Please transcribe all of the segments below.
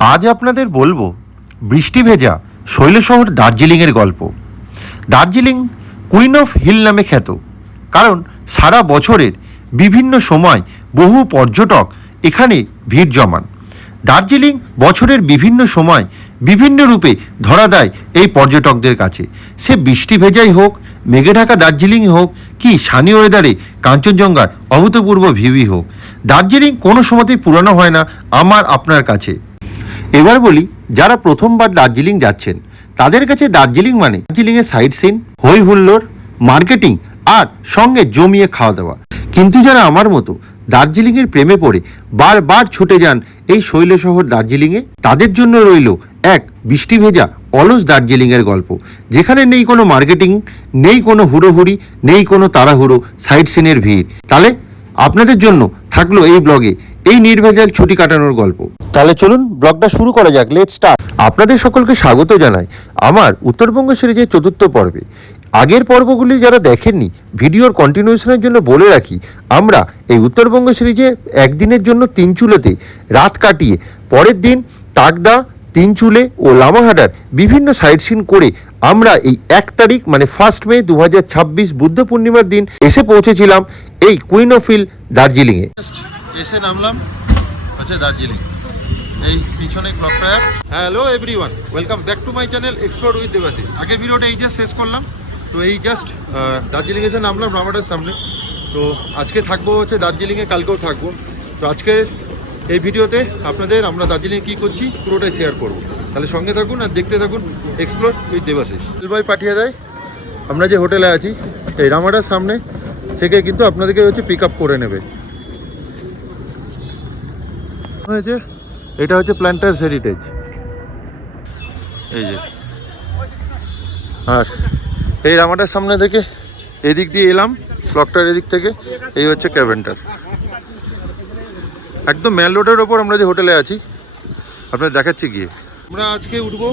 আজ আপনাদের বলবো বৃষ্টি ভেজা শৈলশহর দার্জিলিংয়ের গল্প। দার্জিলিং কুইন অফ হিল নামে খ্যাত, কারণ সারা বছরের বিভিন্ন সময় বহু পর্যটক এখানে ভিড় জমান। দার্জিলিং বছরের বিভিন্ন সময় বিভিন্ন রূপে ধরা দেয় এই পর্যটকদের কাছে। সে বৃষ্টি ভেজাই হোক, মেঘে ঢাকা দার্জিলিং হোক, কি সানি ওয়েদারে কাঞ্চনজঙ্ঘার অভূতপূর্ব ভিউই হোক, দার্জিলিং কোনো সময়তেই পুরানো হয় না আমার আপনার কাছে। এবার বলি, যারা প্রথমবার দার্জিলিং যাচ্ছেন তাদের কাছে দার্জিলিং মানে দার্জিলিংয়ের সাইট সিন, হই হুল্লোড়, মার্কেটিং আর সঙ্গে জমিয়ে খাওয়া দাওয়া। কিন্তু যারা আমার মতো দার্জিলিংয়ের প্রেমে পড়ে বারবার ছুটে যান এই শৈলশহর দার্জিলিংয়ে, তাদের জন্য রইল এক বৃষ্টি ভেজা অলস দার্জিলিংয়ের গল্প, যেখানে নেই কোনো মার্কেটিং, নেই কোনো হুড়োহুড়ি, নেই কোনো তাড়াহুড়ো সাইট সিনের ভিড়। তাহলে আপনাদের জন্য থাকলো এই ব্লগে এই নির্ভেজাল ছুটি কাটানোর গল্প। তাহলে চলুন ব্লগটা শুরু করা যাক। Let's start. আপনাদের সকলকে স্বাগত জানাই আমার উত্তরবঙ্গ সিরিজের চতুর্থ পর্বে। আগের পর্বগুলি যারা দেখেননি, ভিডিওর কন্টিনিউশনের জন্য বলে রাখি, আমরা এই উত্তরবঙ্গ সিরিজে একদিনের জন্য তিনচুলেতে রাত কাটিয়ে পরের দিন তাকদা, তিনচুলে ও লামাহাটার বিভিন্ন সাইট সিন করে আমরা এই 1 তারিখ মানে 1 মে 2026 বুদ্ধ পূর্ণিমার দিন এসে পৌঁছেছিলাম এই কুইন অফ হিল দার্জিলিংয়ে। এসে নামলাম আচ্ছা দার্জিলিং, এই পিছনে clock tyre. Hello everyone, welcome back to my channel explore with Debashis. আগের ভিডিওটা এই জাস্ট শেষ করলাম, তো এই জাস্ট দার্জিলিং এসে নামলাম রামাটার সামনে। তো আজকে থাকবো হচ্ছে দার্জিলিংয়ে, কালকেও থাকবো। তো আজকের এই ভিডিওতে আপনাদের আমরা দার্জিলিংয়ে কী করছি পুরোটাই শেয়ার করবো। তাহলে সঙ্গে থাকুন আর দেখতে থাকুন এক্সপ্লোর উইথ দেবাশিস। রেলবাই পাঠিয়ে দেয়, আমরা যে হোটেলে আছি এই রামাটার সামনে থেকে কিন্তু আপনাদেরকে হচ্ছে পিক আপ করে নেবে হয়েছে। এটা হচ্ছে প্ল্যান্টার্স হেরিটেজ, এই যে। আর এই রামাটার সামনে থেকে এদিক দিয়ে এলাম, ক্লকটার এদিক থেকে এই হচ্ছে ক্যাভেন্টার। একদম মেন রোডের ওপর আমরা যে হোটেলে আছি আপনার দেখাচ্ছি গিয়ে। আমরা আজকে উঠবো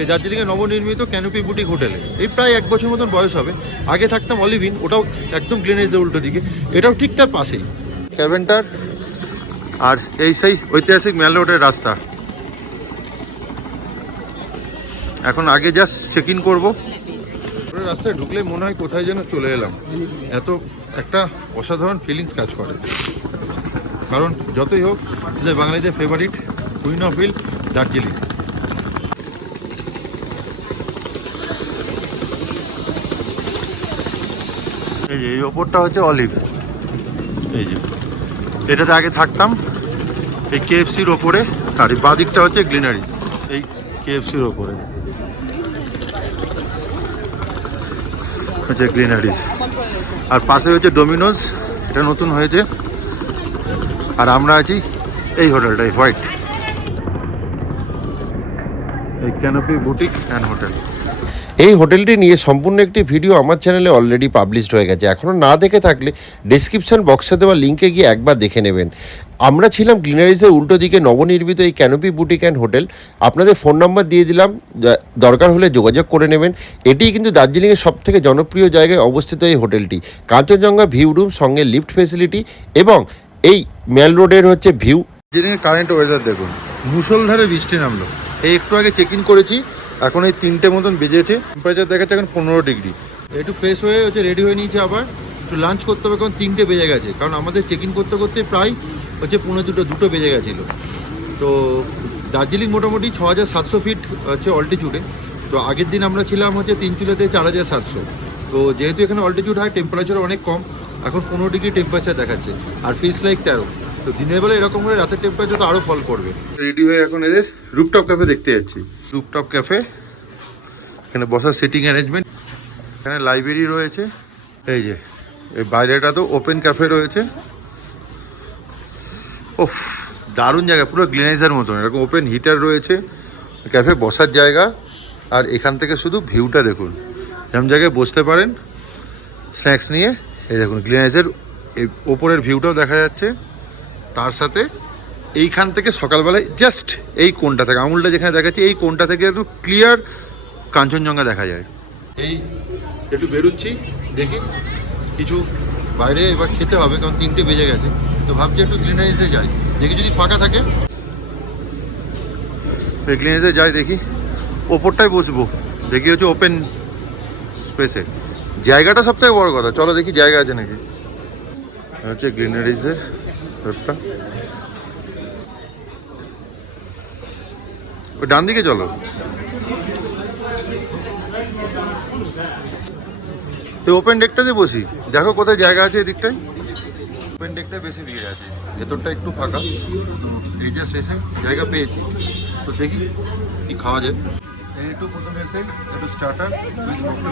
এই দার্জিলিংয়ের নবনির্মিত ক্যানোপি বুটিক হোটেলে। এই প্রায় 1 বছর মতন বয়স হবে। আগে থাকতাম অলিভিন, ওটাও একদম গ্লেনেজের উল্টো দিকে, এটাও ঠিক তার পাশেই ক্যাভেন্টার। আর এই সেই ঐতিহাসিক মেল রোডের রাস্তা। এখন আগে জাস্ট চেক ইন করবো। রাস্তায় ঢুকলে মনে হয় কোথায় যেন চলে এলাম, এত একটা অসাধারণ ফিলিংস কাজ করে। কারণ যতই হোক যে বাঙালিদের favourite queen of hill Darjeeling. এই যে এই ওপরটা হচ্ছে অলিভ, এই যে এটাতে আগে থাকতাম এই কেএফসির ওপরে, আর এই বাদিকটা হচ্ছে গ্লিনারিজ এই কেএফসির ওপরে হচ্ছে গ্লিনারিজ, আর পাশে হচ্ছে ডোমিনোজ, এটা নতুন হয়েছে। আর আমরা আছি এই হোটেলটাই, হোয়াইট, এই ক্যানোপি বুটিক অ্যান্ড হোটেল। এই হোটেলটি নিয়ে সম্পূর্ণ একটি ভিডিও আমার চ্যানেলে অলরেডি পাবলিশড হয়ে গেছে। এখনও না দেখে থাকলে ডিসক্রিপশন বক্সে দেওয়া লিঙ্কে গিয়ে একবার দেখে নেবেন। আমরা ছিলাম গ্লিনারিজের উল্টো দিকে নবনির্মিত এই ক্যানোপি বুটিক অ্যান্ড হোটেল। আপনাদের ফোন নাম্বার দিয়ে দিলাম, দরকার হলে যোগাযোগ করে নেবেন। এটিই কিন্তু দার্জিলিংয়ের সবথেকে জনপ্রিয় জায়গায় অবস্থিত এই হোটেলটি। কাঞ্চনজঙ্ঘা ভিউ রুম, সঙ্গে লিফট ফেসিলিটি এবং এই মেল রোডের হচ্ছে ভিউ। দার্জিলিংয়ের কারেন্ট ওয়েদার দেখুন, মুষলধারে বৃষ্টি নামলো। এই একটু আগে চেক ইন করেছি, এখন এই 3টে মতন বেজেছে। টেম্পারেচার দেখাচ্ছে এখন 15 ডিগ্রি। একটু ফ্রেশ হয়ে হচ্ছে রেডি হয়ে নিয়েছে, আবার একটু লাঞ্চ করতে হবে, কারণ 3টে বেজে গেছে। কারণ আমাদের চেক ইন করতে করতে প্রায় হচ্ছে 2:45 বেজে গেছিলো। তো দার্জিলিং মোটামুটি 6700 ফিট হচ্ছে অল্টিটিউডে। তো আগের দিন আমরা ছিলাম হচ্ছে তিনচুলেতে 4700। তো যেহেতু এখানে অল্টিটিউড হয়, টেম্পারেচার অনেক কম, এখন 15 ডিগ্রি টেম্পারেচার দেখাচ্ছে, আর ফিলস লাইক 13। তো দিনের বেলা এরকম হলে রাতের টেম্পারেচার তো আরও ফল করবে। রেডি হয়ে এখন এদের রুপটপ ক্যাফে দেখতে যাচ্ছি। রুপটপ ক্যাফে, এখানে বসার সিটিং অ্যারেঞ্জমেন্ট, এখানে লাইব্রেরি রয়েছে। এই যে এই বাইরেটা তো ওপেন ক্যাফে রয়েছে। ওফ, দারুণ জায়গা, পুরো গ্লেনেজার মতন। এরকম ওপেন হিটার রয়েছে, ক্যাফে বসার জায়গা। আর এখান থেকে শুধু ভিউটা দেখুন, এরকম জায়গায় বসতে পারেন স্ন্যাক্স নিয়ে। এই দেখুন গ্লেনেজার এই ওপরের ভিউটাও দেখা যাচ্ছে। তার সাথে এইখান থেকে সকালবেলায় জাস্ট এই কোণটা থেকে, আঙুলটা যেখানে দেখাচ্ছি এই কোণটা থেকে একদম ক্লিয়ার কাঞ্চনজঙ্ঘা দেখা যায়। এই একটু বেরোচ্ছি, দেখি কিছু বাইরে এবার খেতে হবে, কারণ 3টে বেজে গেছে। তো ভাবছি একটু গ্লিনারিজে যাই, দেখি যদি ফাঁকা থাকে। গ্লিনারিজে যাই দেখি, ওপরটায় বসবো, দেখি হচ্ছে ওপেন স্পেসে জায়গাটা সবথেকে বড় কথা। চলো দেখি জায়গা আছে নাকি। হচ্ছে গ্লিনারিজের ব্যাপারটা, ওই ডান দিকে চলো। তো ওপেন ডেকটাতে বসি, দেখো কোথায় জায়গা আছে এদিকটায়। ওপেন ডেকটায় বেশি ভিড় আছে, ভেতরটা একটু ফাঁকা। তো এই যে শেষে জায়গা পেয়েছি, তো দেখি কি খাওয়া যায়। এই একটু প্রথমে এসে একটু স্টার্টার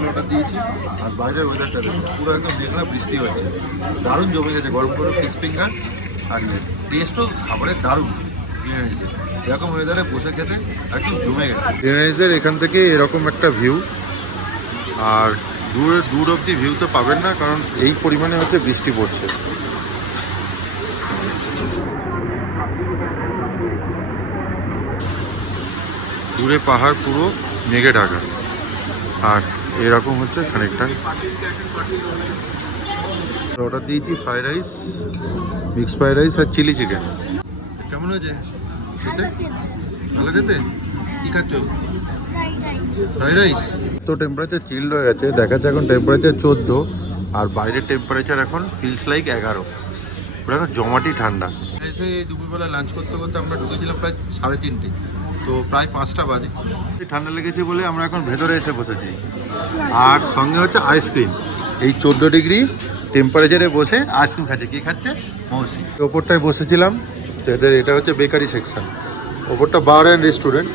অর্ডার দিয়েছি। আর বাইরের ওয়েদারটা পুরো একদম মেঘলা, বৃষ্টি হচ্ছে, দারুণ জমে গেছে। গরম করে ফিশ ফিঙ্গার আর টেস্টও খাবারের দারুণ। গ্লিনারিজের এরকম ওয়েদারে বসে খেতে একদম জমে গেছে। গ্লিনারিজের এখান থেকে এরকম একটা ভিউ, আর দূর অব্দি ভিউ তো পাবেন না, কারণ এই পরিমাণে হচ্ছে বৃষ্টি পড়ছে। দূরে পাহাড় পুরো মেঘে ঢাকা, আর এরকম হচ্ছে খানিকটা। অর্ডার দিয়েছি fried rice, mix fried rice আর চিলি চিকেন। কেমন হয়েছে খেতে? ভালো খেতে? কী খাচ্ছ? Fried rice. তো টেম্পারেচার চিল্ড হয়ে গেছে, দেখাচ্ছে এখন টেম্পারেচার 14, আর বাইরের টেম্পারেচার এখন ফিলস লাইক 11। পুরো এখন জমাটি ঠান্ডা। এসে দুপুরবেলা লাঞ্চ করতে করতে আমরা ঢুকেছিলাম প্রায় 3:30, তো প্রায় 5টা বাজে। ঠান্ডা লেগেছে বলে আমরা এখন ভেতরে এসে বসেছি, আর সঙ্গে হচ্ছে আইসক্রিম। এই 14 ডিগ্রি টেম্পারেচারে বসে আইসক্রিম খাচ্ছে। কী খাচ্ছে? মৌসি। ওপরটায় বসেছিলাম, এদের এটা হচ্ছে বেকারি সেকশন। ওপরটা বার অ্যান্ড রেস্টুরেন্ট।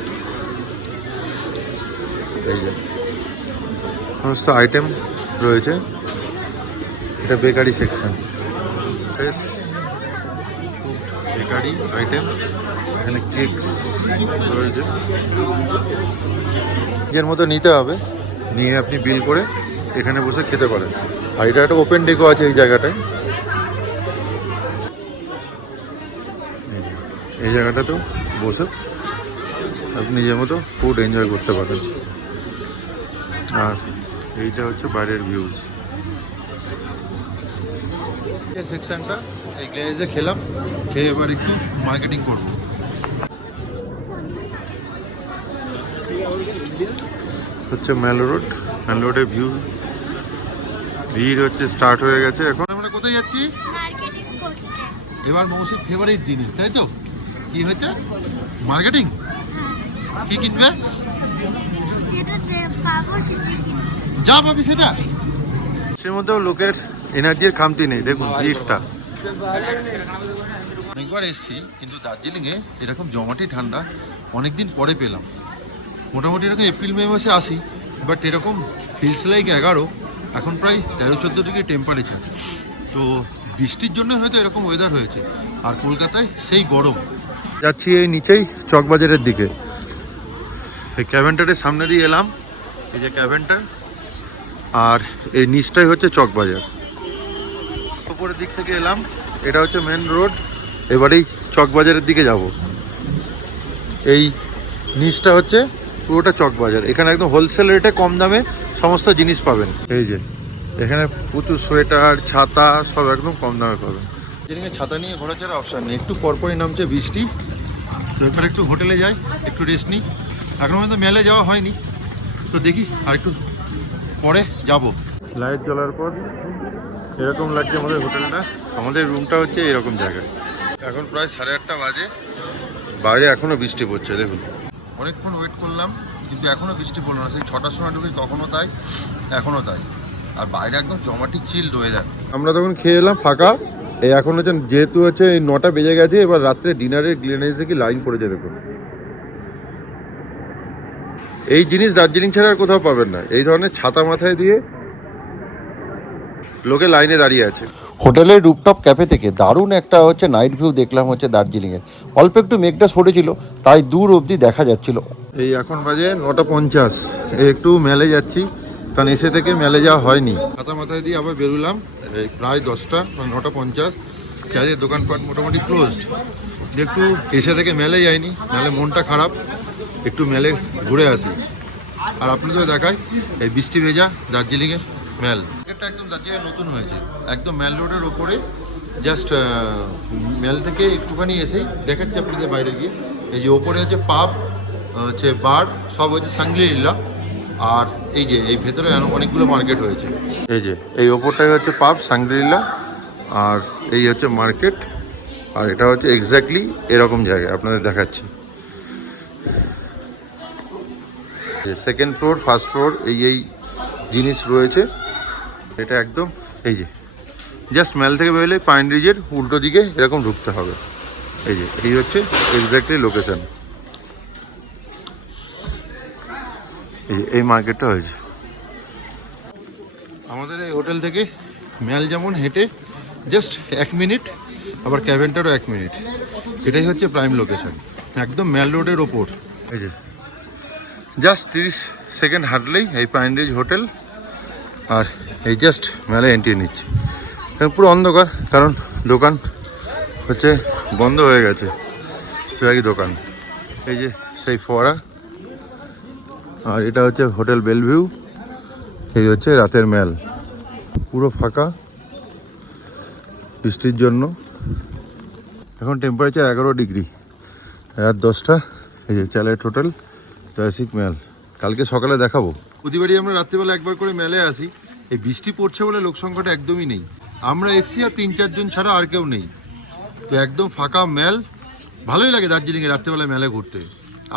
এই যে সমস্ত আইটেম রয়েছে, এটা বেকারি সেকশন। বেকারি আইটেম, এখানে কেকস রয়েছে। নিজের মতো নিতে হবে, নিয়ে আপনি বিল করে এখানে বসে খেতে পারেন। আর এটা একটা ওপেন ডেকও আছে এই জায়গাটায়। এই জায়গাটাতেও বসে আপনি নিজের মতো ফুড এনজয় করতে পারেন। আর এইটা হচ্ছে বাইরের ভিউজ। এই সেকশনটা এই গ্লেজে খেলাম, খেয়ে এবার একটু মার্কেটিং করব। হচ্ছে ম্যাল রোড, ম্যাল রোডের ভিউ। ভিড় হচ্ছে স্টার্ট হয়ে গেছে। এখন আমরা কোথায় যাচ্ছি? এবার মৌসুমীর ফেভারিট জিনিস, তাই তো? কি হচ্ছে? মার্কেটিং। কি কিনবে? যা পাবি সেটা। সে মধ্যেও লোকের এনার্জির খামতি নেই, দেখুন ভিড়টা। অনেকবার এসছি, কিন্তু দার্জিলিংয়ে এরকম জমাটি ঠান্ডা অনেকদিন পরে পেলাম। মোটামুটি এরকম এপ্রিল মে মাসে আসি, বাট এরকম ফিলস লাইক 11, এখন প্রায় 13-14 ডিগ্রি টেম্পারেচার। তো বৃষ্টির জন্য হয়তো এরকম ওয়েদার হয়েছে। আর কলকাতায় সেই গরম। যাচ্ছি এই নিচেই চকবাজারের দিকে। এই ক্যাভেন্টারের সামনে দিয়ে এলাম, এই যে ক্যাভেন্টার, আর এই নিচটাই হচ্ছে চকবাজার। উপরের দিক থেকে এলাম, এটা হচ্ছে মেন রোড। এবারেই চকবাজারের দিকে যাব। এই নিচটা হচ্ছে পুরোটা চকবাজার। এখানে একদম হোলসেল রেটে কম দামে সমস্ত জিনিস পাবেন। এই যে এখানে প্রচুর সোয়েটার, ছাতা সব একদম কম দামে পাবেন। যেদিকে ছাতা নিয়ে ঘোরা ছাড়া অপশান নেই। একটু পরপরই নামছে বৃষ্টি, তো এবার একটু হোটেলে যাই, একটু রেস্ট নিই। এখনো পর্যন্ত মেলে যাওয়া হয়নি, তো দেখি আর একটু পরে যাব। লাইট জ্বলার পর এরকম লাগছে আমাদের হোটেলটা। আমাদের রুমটা হচ্ছে এরকম জায়গায়। এখন প্রায় 8:30 বাজে, বাইরে এখনও বৃষ্টি পড়ছে। দেখুন অনেকক্ষণ ওয়েট করলাম, কিন্তু এখনও বৃষ্টি পড়লো না। সেই 6টার সময় ঢুকি তখনও তাই, এখনও তাই। আর বাইরে একদম জমাটি চিল্ড ওয়েদার। আমরা তখন খেয়ে এলাম ফাঁকা। এই এখন হচ্ছে, যেহেতু হচ্ছে এই 9টা বেজে গেছে, এবার রাত্রে ডিনারের গ্লিনারিজে কি লাইন পড়েছে দেখুন। এই জিনিস দার্জিলিং ছাড়া আর কোথাও পাবেন না। এই ধরনের ছাতা মাথায় দিয়ে লোকে লাইনে দাঁড়িয়ে আছে। হোটেলের রুপটপ ক্যাফে থেকে দারুণ একটা হচ্ছে নাইট ভিউ দেখলাম হচ্ছে দার্জিলিংয়ের। অল্প একটু মেঘটা সরেছিল, তাই দূর অবধি দেখা যাচ্ছিল। এই এখন বাজে 9:50, একটু মেলে যাচ্ছি, কারণ এসে থেকে মেলে যাওয়া হয়নি। ছাতা মাথায় দিয়ে আবার বেরোলাম। এই প্রায় 10টা, 9:50। চায়ের দোকানপাট মোটামুটি ক্লোজড। একটু এসে থেকে মেলে যায়নি, নাহলে মনটা খারাপ। একটু মেলে ঘুরে আসি। আর আপনাদের দেখায় এই বৃষ্টি ভেজা দার্জিলিংয়ের ম্যাল। এটা একদম দার্জিলিংয়ে নতুন হয়েছে, একদম ম্যাল রোডের ওপরে। জাস্ট ম্যাল থেকে একটুখানি এসেই দেখাচ্ছি আপনাদের বাইরে গিয়ে। এই যে ওপরে আছে পাব, হচ্ছে বার, সব হচ্ছে সাংগ্রিলা। আর এই যে এই ভেতরে অনেকগুলো মার্কেট হয়েছে। এই যে এই ওপরটাই হচ্ছে পাব সাংগ্রিলা, আর এই হচ্ছে মার্কেট। আর এটা হচ্ছে এক্স্যাক্টলি এরকম জায়গায় আপনাদের দেখাচ্ছি। সেকেন্ড ফ্লোর, ফার্স্ট ফ্লোর এই জিনিস রয়েছে। এটা একদম এই যে জাস্ট ম্যাল থেকে বেরোলে পাইন রিজের উল্টো দিকে এরকম ঢুকতে হবে। এই যে এই হচ্ছে এক্স্যাক্টলি লোকেশন। এই মার্কেটটা হয়েছে আমাদের এই হোটেল থেকে। ম্যাল যেমন হেঁটে জাস্ট 1 মিনিট, আবার ক্যাভেনটারও 1 মিনিট। এটাই হচ্ছে প্রাইম লোকেশন, একদম ম্যাল রোডের ওপর। এই যে জাস্ট 30 সেকেন্ড হাঁটলেই এই পাইন রিজ হোটেল, আর এই জাস্ট মেলে এন্ট্রি নিচ্ছে। পুরো অন্ধকার, কারণ দোকান হচ্ছে বন্ধ হয়ে গেছে, বেশিরভাগই দোকান। এই যে সেই ফোয়ারা, আর এটা হচ্ছে হোটেল বেলভিউ। এই হচ্ছে রাতের মেল, পুরো ফাঁকা বৃষ্টির জন্য। এখন টেম্পারেচার 11 ডিগ্রি, রাত 10টা। এই যে চ্যালেট হোটেল, জয়সিক মেল। কালকে সকালে দেখাবো। প্রতিবারই আমরা রাত্রিবেলা একবার করে মেলে আসি। এই বৃষ্টি পড়ছে বলে লোক সংখ্যাটা একদমই নেই। আমরা এসছি আর 3-4 জন ছাড়া আর কেউ নেই, তো একদম ফাঁকা মেল। ভালোই লাগে দার্জিলিংয়ে রাত্রিবেলায় মেলে ঘুরতে।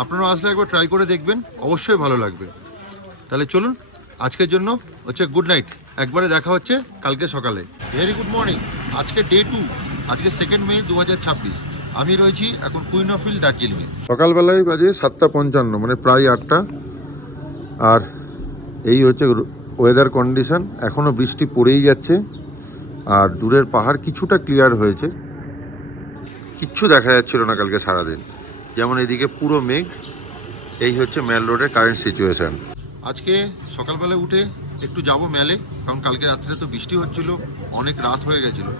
আপনারাও আসলে একবার ট্রাই করে দেখবেন, অবশ্যই ভালো লাগবে। তাহলে চলুন, আজকের জন্য হচ্ছে গুড নাইট। একবারে দেখা হচ্ছে কালকে সকালে। Very good morning. আজকে ডে 2, আজকে 2 মে 2026। আমি রয়েছি এখন কুইন অফ হিল দার্জিলিংয়ে। সকালবেলায় বাজে 7:55, মানে প্রায় 8টা। আর এই হচ্ছে ওয়েদার কন্ডিশন। এখনও বৃষ্টি পড়েই যাচ্ছে, আর দূরের পাহাড় কিছুটা ক্লিয়ার হয়েছে। কিচ্ছু দেখা যাচ্ছিল না কালকে সারাদিন, যেমন এদিকে পুরো মেঘ। এই হচ্ছে মেল রোডের কারেন্ট সিচুয়েশান। আজকে সকালবেলা উঠে একটু যাব মেলে, কারণ কালকে রাত্রে তো বৃষ্টি হচ্ছিল, অনেক রাত হয়ে গেছিলো।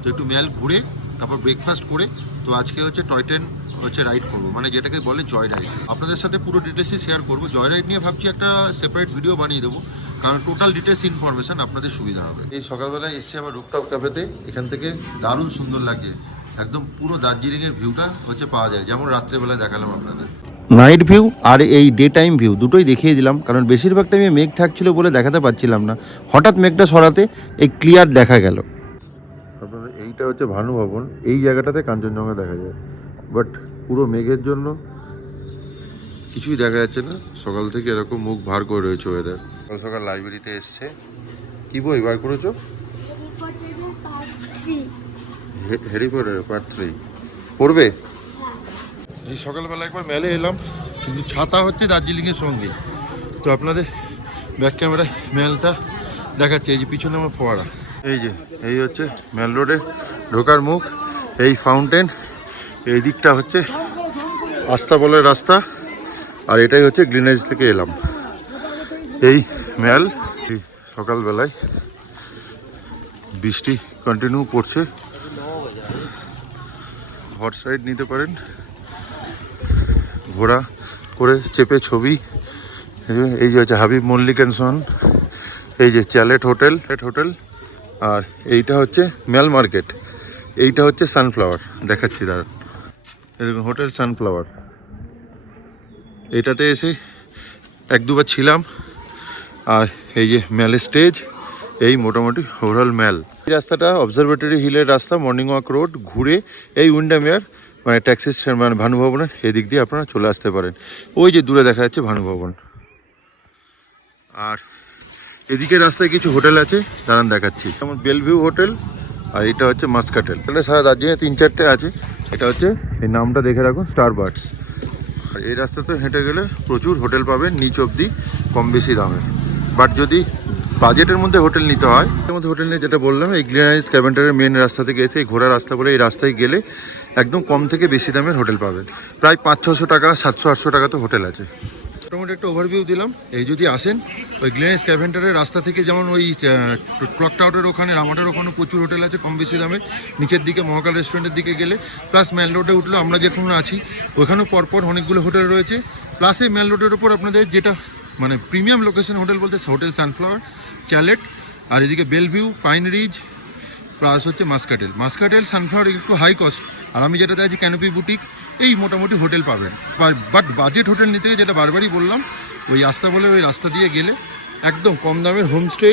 তো একটু মেল ঘুরে তারপর ব্রেকফাস্ট করে, তো আজকে হচ্ছে টয় ট্রেন হচ্ছে রাইড করবো, মানে যেটাকে বলে জয় রাইড। আপনাদের সাথে পুরো ডিটেলসই শেয়ার করবো। জয় রাইড নিয়ে ভাবছি একটা সেপারেট ভিডিও বানিয়ে দেবো, কারণ টোটাল ডিটেলস ইনফরমেশান আপনাদের সুবিধা হবে। এই সকালবেলায় এসছি আবার রুফটপ ক্যাফেতে। এখান থেকে দারুণ সুন্দর লাগে, একদম পুরো দার্জিলিংয়ের ভিউটা হচ্ছে পাওয়া যায়, যেমন রাত্রেবেলায় দেখালাম আপনাদের। নাইট ভিউ আর এই ডে টাইম ভিউ দুটোই দেখিয়ে দিলাম, কারণ বেশিরভাগ টাইমে মেঘ থাকছিল বলে দেখাতে পারছিলাম না। হঠাৎ মেঘটা সরাতে এই ক্লিয়ার দেখা গেল। আপনাদের এইটা হচ্ছে ভানু ভবন। এই জায়গাটাতে কাঞ্চনজঙ্ঘা দেখা যায়, বাট পুরো মেঘের জন্য কিছুই দেখা যাচ্ছে না। সকাল থেকে এরকম মুখ ভার করে রয়েছে ওয়েদার। সকাল সকাল লাইব্রেরিতে এসছে। কি বই বার করেছো? হ্যারি পটারের পার্ট 3 পড়বে? এই সকালবেলা একবার মেলে এলাম, কিন্তু ছাতা হচ্ছে দার্জিলিংয়ের সঙ্গে। তো আপনাদের ব্যাক ক্যামেরায় মেলটা দেখাচ্ছে। এই যে পিছনে আমার ফোয়ারা। এই যে এই হচ্ছে মেল রোডে ঢোকার মুখ। এই ফাউন্টেন, এই দিকটা হচ্ছে আস্তাবলের রাস্তা, আর এটাই হচ্ছে গ্রিনাইজ থেকে এলাম। এই মেল। সকালবেলায় বৃষ্টি কন্টিনিউ পড়ছে। হর্স রাইড নিতে পারেন, ঘোড়া করে চেপে ছবি। এই যে হচ্ছে হাবিব মল্লিক অ্যান্ড সন। এই যে চ্যালেট হোটেল। আর এইটা হচ্ছে মেল মার্কেট। এইটা হচ্ছে সানফ্লাওয়ার, দেখাচ্ছি দাঁড়ান। এই দেখুন হোটেল সানফ্লাওয়ার। এটাতে এসে 1-2বার ছিলাম। আর এই যে মেল স্টেজ, এই মোটামুটি ওভারঅল মেল। এই রাস্তাটা অবজারভেটরি হিলের রাস্তা, মর্নিং ওয়াক রোড ঘুরে এই উইন্ডামিয়ার মানে ট্যাক্সি মানে ভানু ভবনের এদিক দিয়ে আপনারা চলে আসতে পারেন। ওই যে দূরে দেখা যাচ্ছে ভানু ভবন। আর এদিকে রাস্তায় কিছু হোটেল আছে, দাঁড়ান দেখাচ্ছি। যেমন বেলভিউ হোটেল, আর এটা হচ্ছে মাস্কাটেল। হোটেলে সারা দার্জিলিংয়ে 3-4টে আছে। এটা হচ্ছে, এই নামটা দেখে রাখুন, স্টারবার্ডস। আর এই রাস্তাতে হেঁটে গেলে প্রচুর হোটেল পাবেন নিচ অবধি, কম বেশি দামের। বাট যদি বাজেটের মধ্যে হোটেল নিতে হয়, এর মধ্যে হোটেল নিয়ে যেটা বললাম, এই গ্রিনাইজ ক্যাভেন্টারের মেন রাস্তা থেকে এসে এই ঘোড়া রাস্তা বলে এই রাস্তায় গেলে একদম কম থেকে বেশি দামের হোটেল পাবেন। প্রায় 500-600 টাকা, 700-800 টাকা তো হোটেল আছে। মোটামুটি একটা ওভারভিউ দিলাম। এই যদি আসেন ওই গ্রিনাইজ ক্যাভেন্টারের রাস্তা থেকে, যেমন ওই ক্লক টাওয়ারের ওখানে, রামাটার ওখানে প্রচুর হোটেল আছে কম বেশি দামে। নিচের দিকে মহাকাল রেস্টুরেন্টের দিকে গেলে, প্লাস মেল রোডে উঠলো আমরা যেখানে আছি ওখানেও পরপর অনেকগুলো হোটেল রয়েছে। প্লাস এই মেল রোডের ওপর আপনাদের যেটা মানে প্রিমিয়াম লোকেশন হোটেল বলতে হোটেল সানফ্লাওয়ার, চ্যালেট, আর এদিকে বেলভিউ, পাইন রিজ, প্লাস হচ্ছে মাস্কাটেল সানফ্লাওয়ার একটু হাই কস্ট। আর আমি যেটাতে আছি ক্যানোপি বুটিক, এই মোটামুটি হোটেল পাবেন। বাট বাজেট হোটেল নিতে গেলে যেটা বারবারই বললাম, ওই রাস্তা বলে ওই রাস্তা দিয়ে গেলে একদম কম দামের হোমস্টে,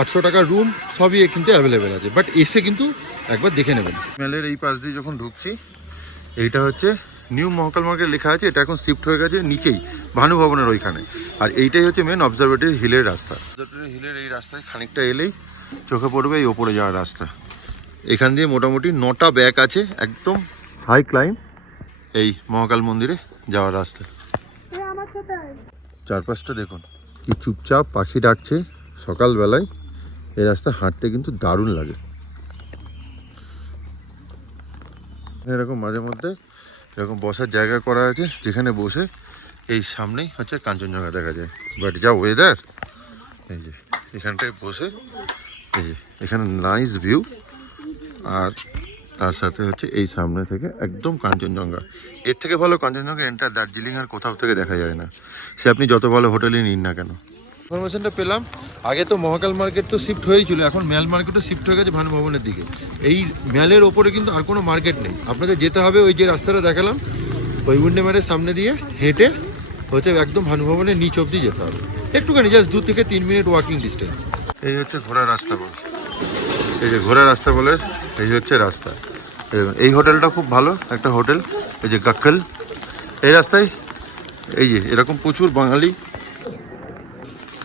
800 টাকার রুম সবই কিন্তু অ্যাভেলেবেল আছে। বাট এসে কিন্তু একবার দেখে নেবেন। মেলের এই পাশ দিয়ে যখন ঢুকছি, এইটা হচ্ছে নিউ মহাকাল মার্কেট লেখা আছে, এটা এখন শিফট হয়ে গেছে নিচেই ভানু ভবনের ওইখানে। আর এইটাই হচ্ছে মেন অবজারভেটরি হিলের রাস্তা। অবজারভেটরি হিলের এই রাস্তায় খানিকটা এলেই চোখে পড়বে এই ওপরে যাওয়ার রাস্তা। এখান দিয়ে মোটামুটি 9টা ব্যাক আছে, একদম হাই ক্লাইম এই মহাকাল মন্দিরে যাওয়ার রাস্তা। চারপাশটা দেখুন কি চুপচাপ, পাখি ডাকছে সকালবেলায়। এই রাস্তা হাঁটতে কিন্তু দারুণ লাগে। এরকম মাঝে মধ্যে এরকম বসার জায়গা করা আছে, যেখানে বসে এই সামনেই হচ্ছে কাঞ্চনজঙ্ঘা দেখা যায়। বাট যা ওয়েদার, এই যে এখানটায় বসে, এই যে এখানে নাইস ভিউ, আর তার সাথে হচ্ছে এই সামনে থেকে একদম কাঞ্চনজঙ্ঘা। এর থেকে ভালো কাঞ্চনজঙ্ঘা এন্টার দার্জিলিং আর কোথাও থেকে দেখা যায় না, সে আপনি যত ভালো হোটেলে নিন না কেন। ইনফরমেশনটা পেলাম, আগে তো মহাকাল মার্কেট তো শিফট হয়েছিল, এখন ম্যাল মার্কেটও শিফট হয়ে গেছে ভানু ভবনের দিকে। এই ম্যালের ওপরে কিন্তু আর কোনো মার্কেট নেই, আপনাকে যেতে হবে ওই যে রাস্তাটা দেখালাম, ওই উইন্ডেমারের সামনে দিয়ে হেঁটে হচ্ছে একদম ভানু ভবনের নিচ অবধি যেতে হবে, একটুখানি জাস্ট 2 থেকে 3 মিনিট ওয়াকিং ডিস্টেন্স। এই হচ্ছে ঘোড়ার রাস্তা বলে, এই যে ঘোড়ার রাস্তা বলে এই হচ্ছে রাস্তা। এই হোটেলটা খুব ভালো একটা হোটেল, এই যে গাক্কেল। এই রাস্তায় এই যে এরকম প্রচুর বাঙালি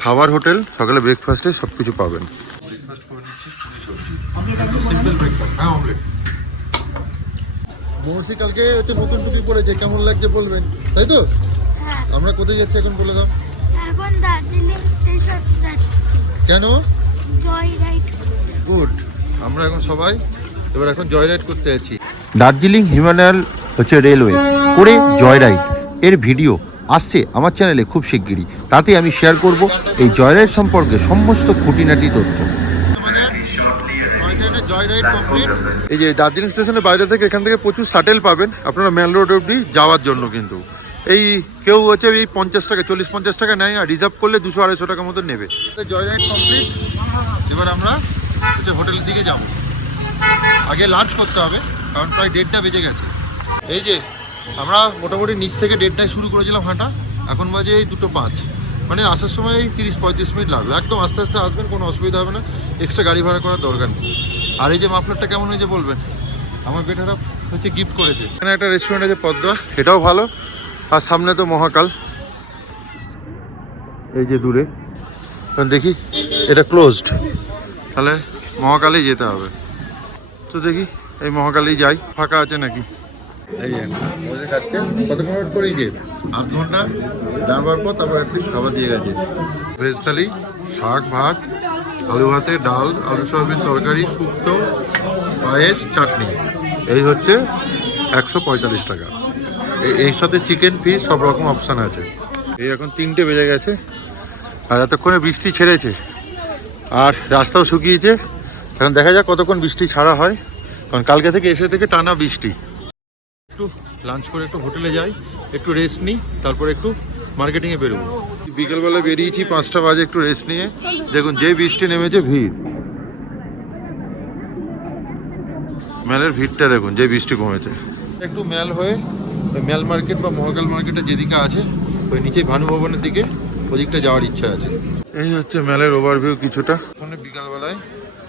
খাবার হোটেল, সকালে ব্রেকফাস্টে সব কিছু পাবেন। ব্রেকফাস্ট করে নিচ্ছি পুরি সবজি, সিম্পল ব্রেকফাস্ট, হ্যাঁ অমলেট। মৌসি কালকে হচ্ছে নতুন টুপি পরেছে, কেমন লাগছে বলবেন, তাই তো? হ্যাঁ। আমরা কোথায় যাচ্ছি এখন বলে দাও। এখন দার্জিলিং স্টেশন যাচ্ছি। কেন? জয় রাইড। গুড, আমরা এখন সবাই এখন জয় রাইড করতে যাচ্ছি। দার্জিলিং হিমালয়ান হচ্ছে রেলওয়ে করে জয়রাইড এর ভিডিও আসছে আমার চ্যানেলে খুব শিগগিরই। তাতে আমি শেয়ার করব এই জয়রাইড সম্পর্কে সমস্ত খুঁটিনাটি তথ্য। এই যে দার্জিলিং স্টেশনের বাইরে থেকে এখান থেকে প্রচুর শাটেল পাবেন আপনারা মেল রোড অবধি যাওয়ার জন্য। কিন্তু এই কেউ হচ্ছে এই 50 টাকা 40-50 টাকা নেয়, আর রিজার্ভ করলে 200-250 টাকা মতো নেবে। জয় রাইড কমপ্লিট, এবার আমরা হচ্ছে হোটেলের দিকে যাব। আগে লাঞ্চ করতে হবে, কারণ প্রায় 1:30টা বেজে গেছে। এই যে আমরা মোটামুটি নিচ থেকে 1:30টায় শুরু করেছিলাম হাঁটা, এখন বাজে এই 2:05, মানে আসার সময় 30-35 মিনিট লাগবে। একদম আস্তে আস্তে আসবেন, কোনো অসুবিধা হবে না, এক্সট্রা গাড়ি ভাড়া করার দরকার নেই। আর এই যে মাফলারটা কেমন হয়েছে বলবেন, আমার বেটারা হচ্ছে গিফট করেছে। এখানে একটা রেস্টুরেন্ট আছে পদ্মা, এটাও ভালো। আর সামনে তো মহাকাল, এই যে দূরে দেখি এটা ক্লোজড, তাহলে মহাকালেই যেতে হবে। তো দেখি এই মহাকালেই যাই, ফাঁকা আছে নাকি। এই বসে খাচ্ছেন, কতক্ষণ ওয়েট করেই যে 8 ঘন্টা দাঁড়াবার পর তারপর অ্যাটলিস্ট খাবার দিয়ে গেছে। ভেজ থালি, শাক ভাত, আলু ভাতে, ডাল, আলু সয়াবিন তরকারি, শুক্তো, পায়েস, চাটনি, এই হচ্ছে 145 টাকা। এই সাথে চিকেন ফিশ সব রকম অপশান আছে। এই এখন 3টে বেজে গেছে, আর এতক্ষণে বৃষ্টি ছেড়েছে আর রাস্তাও শুকিয়েছে। এখন দেখা যাক কতক্ষণ বৃষ্টি ছাড়া হয়, কারণ কালকে থেকে এসে থেকে টানা বৃষ্টি। একটু লাঞ্চ করে একটু হোটেলে যাই, একটু রেস্ট নিই, তারপরে একটু মার্কেটিংয়ে বেরোবো। বিকেলবেলা বেরিয়েছি 5টা বাজে একটু রেস্ট নিয়ে। দেখুন যে বৃষ্টি নেমেছে, ভিড়, মেলের ভিড়টা দেখুন, যে বৃষ্টি কমেছে। একটু মেল হয়ে ওই মেল মার্কেট বা মহাকাল মার্কেটের যেদিকে আছে ওই নিচে ভানু ভবনের দিকে, ওদিকটা যাওয়ার ইচ্ছা আছে। এই হচ্ছে মেলের ওভারভিউ কিছুটা। ওখানে বিকালবেলায়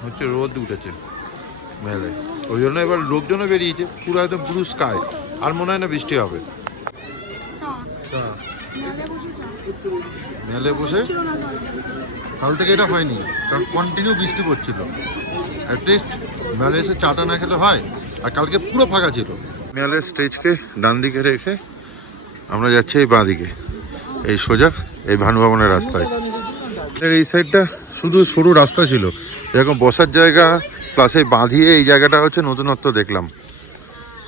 হচ্ছে রোদ উঠেছে মেলে, ওই জন্য এবার লোকজনও বেরিয়েছে, পুরো একদম ব্লু স্কাই, আর মনে হয় না বৃষ্টি হবে। মেলে বসে কাল থেকে এটা হয়নি, কারণ কন্টিনিউ বৃষ্টি পড়ছিল। অ্যাটলিস্ট মেলে এসে চাটা না খেলে হয়, আর কালকে পুরো ফাঁকা ছিল। মেলের স্টেজকে ডান দিকে রেখে আমরা যাচ্ছি এই বাঁ দিকে, এই সোজা এই ভানু ভবনের রাস্তায়। এই সাইডটা শুধু সরু রাস্তা ছিল, এরকম বসার জায়গা প্লাস এই বাঁধিয়ে এই জায়গাটা হচ্ছে নতুনত্ব দেখলাম।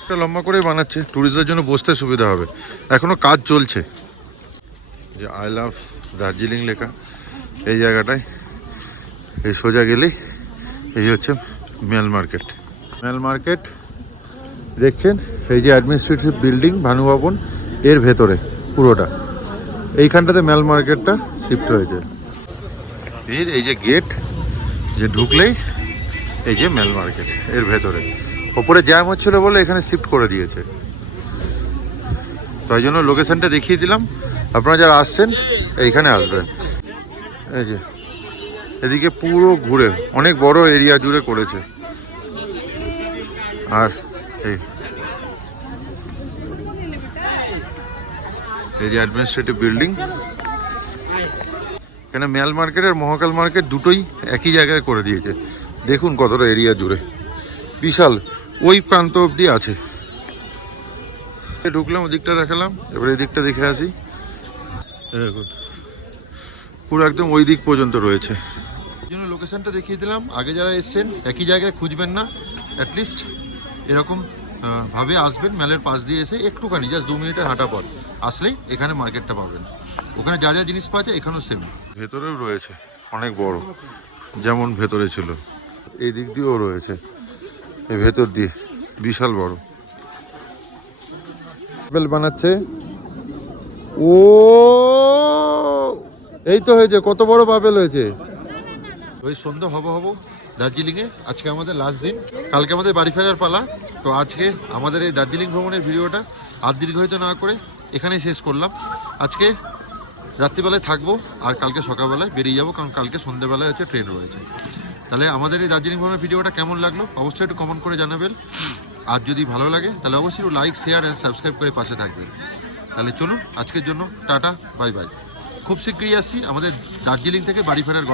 এটা লম্বা করেই বানাচ্ছে, ট্যুরিস্টদের জন্য বসতে সুবিধা হবে। এখনও কাজ চলছে। যে আই লাভ দার্জিলিং লেখা এই জায়গাটায়, এই সোজা গেলেই এই হচ্ছে মেল মার্কেট। মেল মার্কেট দেখছেন, এই যে অ্যাডমিনিস্ট্রেটিভ বিল্ডিং ভানু ভবন, এর ভেতরে পুরোটা এইখানটাতে মেল মার্কেটটা শিফট হয়েছে। এই যে গেট, যে ঢুকলেই এই যে মেল মার্কেট এর ভেতরে। ওপরে জ্যাম হচ্ছিল বলে এখানে শিফট করে দিয়েছে, তাই জন্য লোকেশনটা দেখিয়ে দিলাম। আপনারা যারা আসছেন এইখানে আসবেন। এই যে এদিকে পুরো ঘুরে অনেক বড় এরিয়া জুড়ে করেছে। আর এই যে অ্যাডমিনিস্ট্রেটিভ বিল্ডিং। এখানে মেল মার্কেট আর মহাকাল মার্কেট দুটোই একই জায়গায় করে দিয়েছে। দেখুন কতটা এরিয়া জুড়ে, বিশাল, ওই প্রান্ত অবধি আছে। ঢুকলাম, ওদিকটা দেখালাম, এবার এদিকটা দেখে আসি। দেখুন পুরো একদম ওই দিক পর্যন্ত রয়েছে। এই জন্য লোকেশনটা দেখিয়ে দিলাম। আগে যারা এসছেন একই জায়গায় খুঁজবেন না, অ্যাটলিস্ট এরকম ভাবে আসবেন। মেলের পাশ দিয়ে এসে একটুখানি জাস্ট 2 মিনিটের হাঁটা পথ আসলেই এখানে মার্কেটটা পাবেন। ওখানে যা যা জিনিস পাওয়া যায় এখানেও সেম। ভেতরেও রয়েছে অনেক বড়, যেমন ভেতরে ছিল এই দিক দিয়েও রয়েছে, এই ভেতর দিয়ে বিশাল বড়। বেল বানাচ্ছে, ও এই তো হয়েছে, কত বড় বাবেল হয়েছে। ওই সন্ধ্যা হব দার্জিলিংয়ে। আজকে আমাদের লাস্ট দিন, কালকে আমাদের বাড়ি ফেরার পালা। তো আজকে আমাদের এই দার্জিলিং ভ্রমণের ভিডিওটা আর দীর্ঘায়িত না করে এখানেই শেষ করলাম। আজকে রাত্রিবেলায় থাকবো আর কালকে সকালবেলায় বেরিয়ে যাবো, কারণ কালকে সন্ধ্যেবেলায় হচ্ছে ট্রেন রয়েছে। তাহলে আমাদের এই দার্জিলিং ভ্রমণের ভিডিওটা কেমন লাগলো অবশ্যই একটু কমেন্ট করে জানাবেন। আর যদি ভালো লাগে তাহলে অবশ্যই একটু লাইক, শেয়ার অ্যান্ড সাবস্ক্রাইব করে পাশে থাকবেন। তাহলে চলুন আজকের জন্য টাটা, বাই বাই। খুব শীঘ্রই আসছি আমাদের দার্জিলিং থেকে বাড়ি ফেরার গল্প।